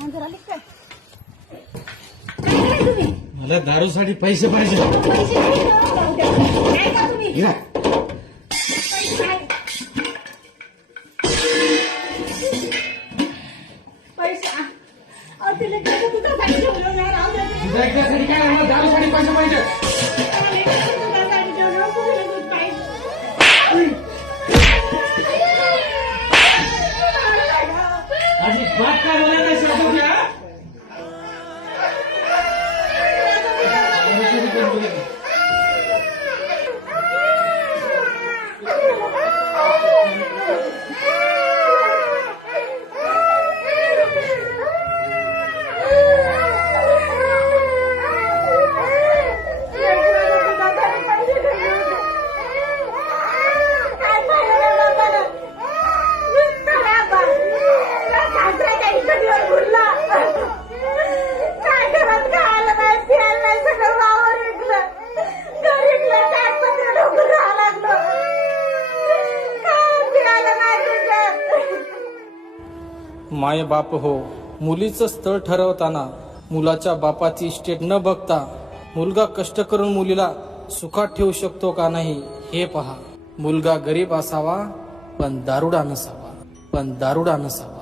मांजर आले काय काय तुम्ही मला दारूसाठी पैसे पाहिजे पैसे नाही का? काय का तुम्ही घ्या. पैसे काय? पैसे आ- अहो, ते लेकराचं दुधासाठी ठेवलं ना, राहू द्या ते. तुझ्या ऐकण्यासाठी काय नाही, मला दारूसाठी पैसे पाहिजे बात काय बोला नाही शब्द घ्या माय बाप हो. मुलीचं स्थळ ठरवताना मुलाच्या बापाची स्टेट न बघता मुलगा कष्ट करून मुलीला सुखात ठेवू शकतो का नाही हे पहा. मुलगा गरीब असावा पण दारुडा नसावा. पण दारुडा नसावा.